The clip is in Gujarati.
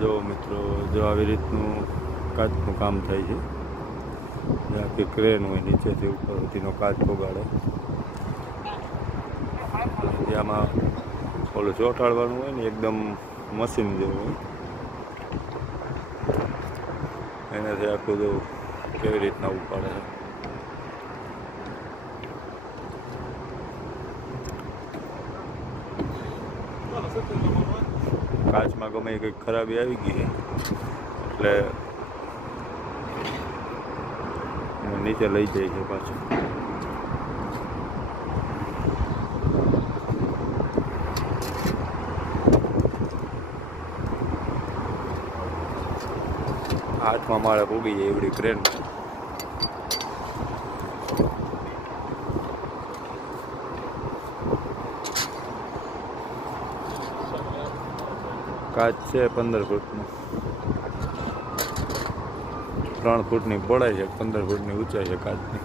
જો મિત્રો, જો આવી રીતનું કાચનું કામ થાય છે. જ્યાં કે ક્રેન હોય નીચેથી ઉપર સુધીનો કાચ પોગાડે. ત્યાંમાં ઓલું ચોંટાડવાનું હોય ને એકદમ મશીન જેવું હોય, એનાથી આખું જો કેવી રીતના ઉપાડે છે. કાચમાં ગમે કંઈક ખરાબી આવી ગઈ એટલે નીચે લઈ જાય છે પાછું. હાથમાં માળે પૂગી જાય એવડી ક્રેન. કાચ છે 15 ફૂટનું, 3 ફૂટની પહોળાઈ છે, 15 ફૂટની ઊંચાઈ છે કાચની.